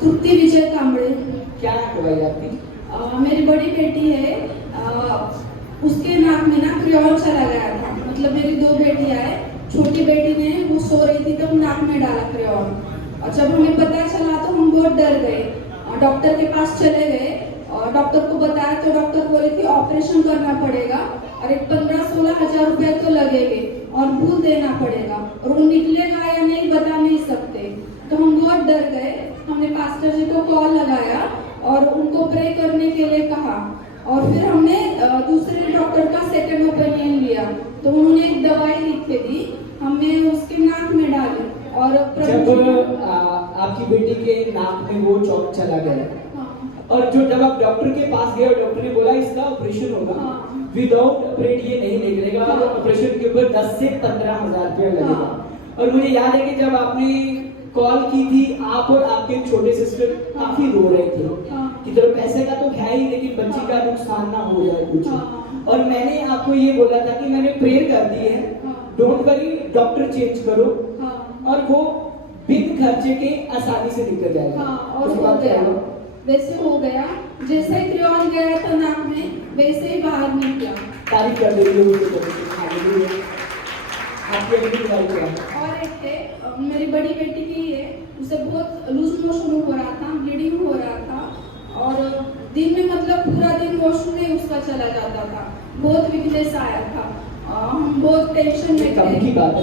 तृप्ति विजय कांबळे। क्या करवाई आपकी? मेरी बड़ी बेटी है, उसके नाक में ना क्रेयॉन चला गया था। मतलब मेरी दो बेटियां हैं, छोटी बेटी ने वो सो रही थी तब नाक में डाला क्रेयॉन, और जब हमें पता चला तो हम बहुत डर गए। डॉक्टर के पास चले गए और डॉक्टर को बताया तो डॉक्टर बोले कि ऑपरेशन करना पड़ेगा और एक 15-16 हजार रुपया तो लगेंगे और भूल देना पड़ेगा, और वो निकलेगा या नहीं बता नहीं सकते। तो हम बहुत डर गए। हमने पास्टर जी को कॉल लगाया और उनको प्रे करने के लिए कहा, और फिर हमने दूसरे डॉक्टर का सेकंड ओपिनियन लिया तो उन्होंने एक दवाई लिख के दी, हमने उसके नाक में डाली। और जब आपकी बेटी के नाक में वो चौक चला गया, हाँ, और जब आप डॉक्टर के पास गए और डॉक्टर ने बोला इसका ऑपरेशन होगा, हाँ, विदाउट ऑपरेट ये नहीं निकलेगा, हाँ, ऑपरेशन के ऊपर 10 से 15 हजार रुपया लगेगा। हाँ, और मुझे याद है कि जब आपने कॉल की थी, आप और आपके छोटे सिस्टर काफी रो रहे थे कि चलो पैसे का तो है ही, लेकिन बच्ची का नुकसान ना हो जाए कुछ। और मैंने आपको ये बोला था कि मैंने प्रेयर कर दी है, डोंट वरी, डॉक्टर चेंज करो और वो बिन खर्चे के आसानी से निकल जाएगा। और हो गया, वैसे हो गया, जैसे ही क्रेयॉन गया था नाक में वैसे ही बाहर निकला। तारीफ कर देंगे आपकी अगली दवाई क्या है? और एक है, मेरी बड़ी बेटी की है, उसे बहुत लूज मोशन हो रहा था, ब्लीडिंग हो रहा था, और दिन में मतलब पूरा दिन वॉशरूम में उसका चला जाता था, बहुत वीकनेस आया था। हम बहुत टेंशन में कब थे। की बात है?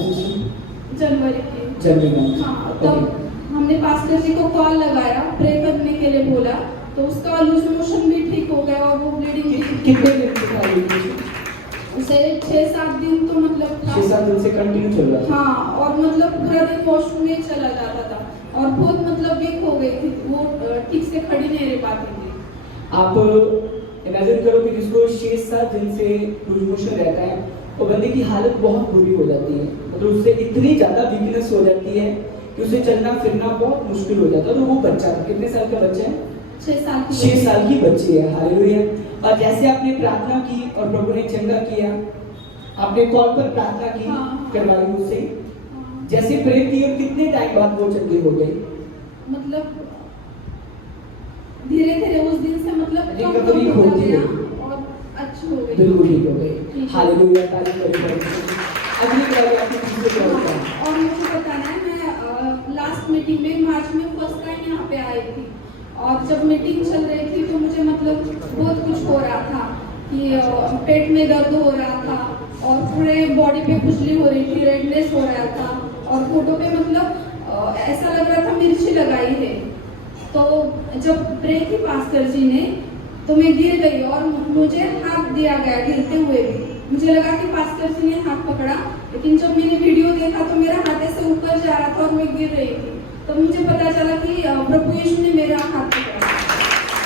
जनवरी की। जनवरी में। हाँ, तब हमने पास्टर जी को कॉल लगाया, प्रे करने के लिए बोला, तो उसका लूज मोशन भी ठीक हो गया और वो ब्लीडिंग कितने दिन से था ये? उसे 6-7 दिन तो मतलब 6-7 दिन से कंटिन्यू चल रहा था। हाँ, और मतलब पूरा दिन वॉशरूम में चला जाता था और बहुत मतलब वीक हो गई थी, वो ठीक से खड़ी नहीं रह पाती थी। आप इमेजिन करो कि जिसको 6-7 दिन से लूज मोशन रहता है, वो बंदे की हालत बहुत बुरी हो जाती है, मतलब उससे इतनी ज्यादा वीकनेस हो जाती है कि उसे चलना फिरना बहुत मुश्किल हो जाता है। तो वो बच्चा, कितने साल का बच्चा है? 6 साल की बच्ची है। हालेलुया। और जैसे आपने प्रार्थना की और प्रभु ने चंगा किया, आपने कॉल पर प्रार्थना की, करवाई उससे, जैसे प्रेयर की, और कितने टाइम बाद वो चंगी हो गई? मतलब धीरे धीरे उस दिन से मतलब रिकवरी होती है और अच्छी हो गई, बिल्कुल ठीक हो गई। हालेलुया, तारीफ करें। अगली बार आपकी किससे क्या होता है? और मुझे बताना है, मैं लास्ट मीटिंग में मार्च में फर्स्ट टाइम यहाँ पे आई थी, और जब मीटिंग चल रही थी तो मुझे मतलब बहुत कुछ हो रहा था कि पेट में दर्द हो रहा था और पूरे बॉडी पे खुजली हो रही थी, रेडनेस हो रहा था, और फोटो पे मतलब ऐसा लग रहा था मिर्ची लगाई है। तो जब प्रे की पास्टर जी ने, तो मैं गिर गई और मुझे हाथ दिया गया गिरते हुए भी। मुझे लगा कि पास्टर जी ने हाथ पकड़ा, लेकिन जब मैंने वीडियो देखा तो मेरा हाथ ऐसे ऊपर जा रहा था और मैं गिर रही थी, तो मुझे पता चला कि प्रभु यीशु ने मेरा हाथ पकड़ा।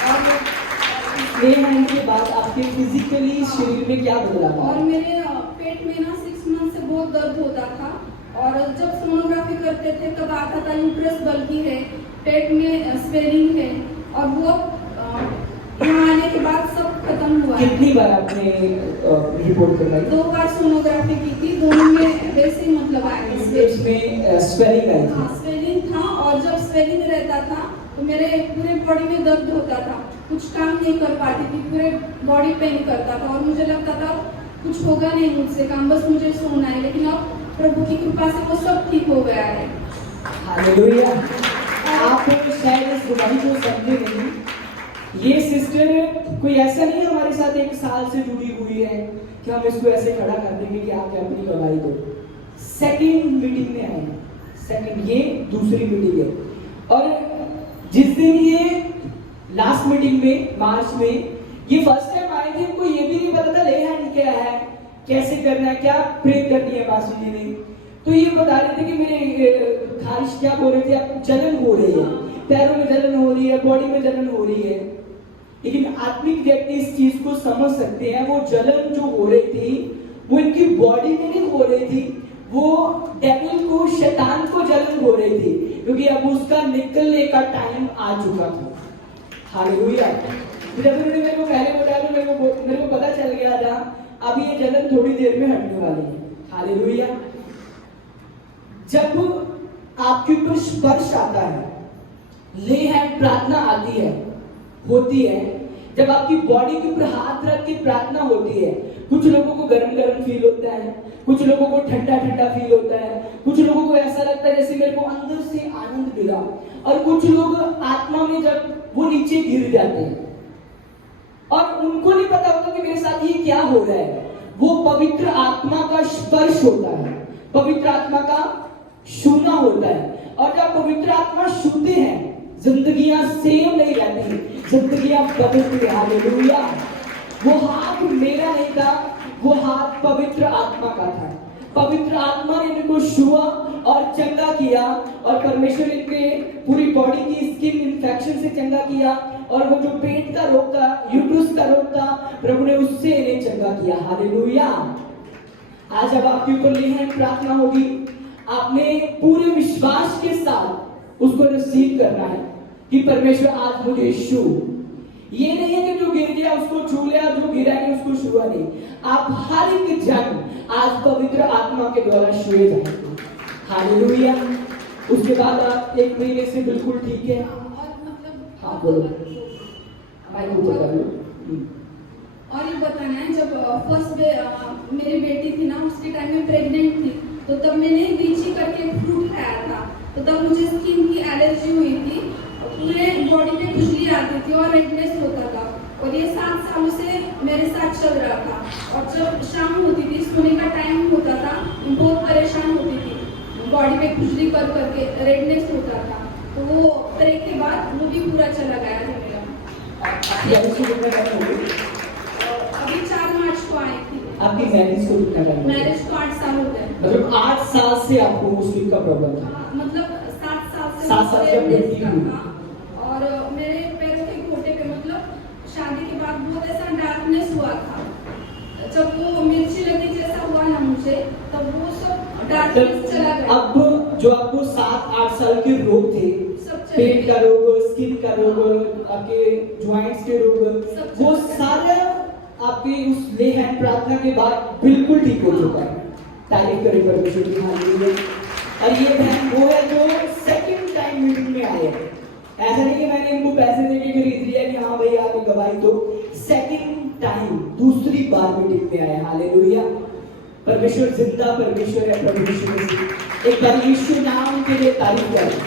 और ये होने के बाद आपके फिजिकली शरीर में क्या बदलाव आया? और मेरे पेट में ना 6 मंथ से बहुत दर्द होता था, और जब सोनोग्राफी करते थे तब आता था यूट्रस बल्की है, पेट में स्वेलिंग है, और वो यहाँ आने के बाद सब खत्म हुआ। कितनी बार आपने रिपोर्ट करवाई? 2 बार सोनोग्राफी की थी, दोनों में वैसे ही मतलब आया, इसमें स्वेलिंग आई थी। स्वेलिंग था, और जब स्वेलिंग रहता था तो मेरे पूरे बॉडी में दर्द होता था, कुछ काम नहीं कर पाती थी, पूरे बॉडी पेन करता था, और मुझे लगता था कुछ होगा नहीं मुझसे काम, बस मुझे सोना है। लेकिन अब प्रभु की कृपा से वो सब ठीक हो गया है। हालेलुया। आप शायद इस बुराई को समझे नहीं, ये सिस्टर कोई ऐसा नहीं हमारे साथ 1 साल से जुड़ी हुई है कि हम इसको ऐसे खड़ा कर देंगे कि आके अपनी गवाही दो। सेकंड मीटिंग में आए, सेकंड, ये दूसरी मीटिंग है, और जिस दिन ये लास्ट मीटिंग में मार्च में ये फर्स्ट टाइम आए थे, इनको ये भी नहीं पता था ले हैंड क्या है, कैसे करना है, क्या प्रे करनी है पास्टर जी ने। तो ये बता रहे थे कि मेरे खारिश, क्या बोल रहे थे आप, जलन हो रही है, पैरों में जलन हो रही है, बॉडी में जलन हो रही है। लेकिन आत्मिक व्यक्ति इस चीज को समझ सकते हैं, वो जलन जो हो रही थी वो इनकी बॉडी में नहीं हो रही थी, वो डेविल को, शैतान को जलन हो रही थी, क्योंकि अब उसका निकलने का टाइम आ चुका था। हालेलुया। जब उन्होंने मेरे को पहले बताया तो मेरे को पता चल गया था अब ये जलन थोड़ी देर में हटने वाली है। हालेलुया। जब आपके ऊपर स्पर्श आता है, ले हैंड प्रार्थना आती है, होती है, जब आपकी बॉडी के ऊपर हाथ रख के प्रार्थना होती है, कुछ लोगों को गर्म गर्म फील होता है, कुछ लोगों को ठंडा ठंडा फील होता है, कुछ लोगों को ऐसा लगता है जैसे मेरे को अंदर से आनंद मिला, और कुछ लोग आत्मा में जब वो नीचे गिर जाते हैं और उनको नहीं पता होता कि मेरे साथ ये क्या हो रहा है। वो पवित्र आत्मा का स्पर्श होता है, पवित्र आत्मा का छूना होता है, और जब पवित्र आत्मा छूते हैं जिंदगियां सेम नहीं रहती, जिंदगियां बदलती। हालेलुया। वो हाथ मेरा नहीं था, वो हाथ पवित्र आत्मा का था। पवित्र आत्मा ने इनको छुआ और चंगा किया, और परमेश्वर इनके पूरी बॉडी की स्किन इन्फेक्शन से चंगा किया, और वो जो पेट का रोग था, यूट्रस का रोग था, प्रभु ने उससे इन्हें चंगा किया। हालेलुया। आज जब आपके ऊपर ले हैंड प्रार्थना होगी, आपने पूरे विश्वास के साथ उसको रिसीव करना है कि परमेश्वर आज मुझे छू। ये नहीं है कि जो गिर गया उसको छू लिया, जो गिरा नहीं उसको छुआ नहीं। आप हर एक जन आज पवित्र आत्मा के द्वारा छुए जाएंगे। हालेलुया। उसके बाद आप 1 महीने से बिल्कुल ठीक है। और मतलब हाँ बोलो, माइक ऊपर कर लो। और ये बताना है, जब फर्स्ट मेरी बेटी थी ना, उसके टाइम में प्रेग्नेंट थी, तो तब मैंने लीची करके फ्रूट खाया था, तो तब मुझे स्किन की एलर्जी हुई थी, पूरे बॉडी पे खुजली आती थी और रेडनेस होता था, और ये 7 सालों से मेरे साथ चल रहा था। और जब शाम होती थी, सोने का टाइम होता था, बहुत परेशान होती थी, बॉडी पे खुजली कर करके रेडनेस होता था, तो वो प्रे के बाद वो भी पूरा चला गया था मेरा। अभी 4 मार्च को आई थी। आपकी मैरिज को कितना टाइम? मैरिज को 8 साल हो गए। मतलब 8 साल से आपको मुस्लिम का प्रॉब्लम था? हाँ, मतलब 7 साल से 7 साल से redness आपको था। और मेरे पैरों के घोटे पे, मतलब शादी के बाद बहुत ऐसा डार्कनेस हुआ था, जब वो मिर्ची लगी जैसा हुआ ना मुझे, तब वो सब डार्कनेस चला गया। अब जो आपको 7-8 साल के रोग थे, सब चले पेट गए। का रोग, स्किन का रोग, आपके ज्वाइंट्स के रोग, सब वो चले गए। सारे आपके उस ले हैंड प्रार्थना के बाद बिल्कुल ठीक हो चुका है। तारीफ करें परमेश्वर की। हालेलुया। और ये बहन वो है जो सेकंड टाइम मीटिंग में आए हैं। ऐसा नहीं कि मैंने इनको पैसे देके खरीद लिया कि हाँ भाई आप गवाही दो। सेकंड टाइम, दूसरी बार मीटिंग में आए। हालेलुया। परमेश्वर जिंदा परमेश्वर है। परमेश्वर एक बार यीशु नाम के लिए तारीफ करें।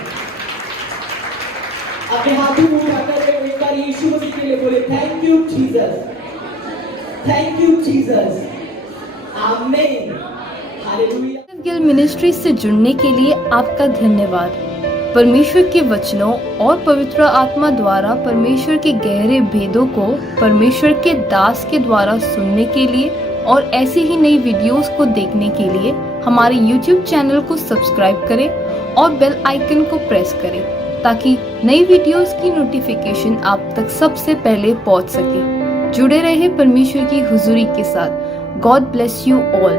अपने हाथों को उठाकर एक बार यीशु मसीह के लिए बोले, thank you Jesus, thank you Jesus, आमीन, हालेलुया। गिल मिनिस्ट्री से जुड़ने के लिए आपका धन्यवाद। परमेश्वर के वचनों और पवित्र आत्मा द्वारा परमेश्वर के गहरे भेदों को परमेश्वर के दास के द्वारा सुनने के लिए और ऐसे ही नई वीडियोस को देखने के लिए हमारे YouTube चैनल को सब्सक्राइब करें और बेल आइकन को प्रेस करें, ताकि नई वीडियोस की नोटिफिकेशन आप तक सबसे पहले पहुंच सके। जुड़े रहे परमेश्वर की हुजूरी के साथ। God bless you all.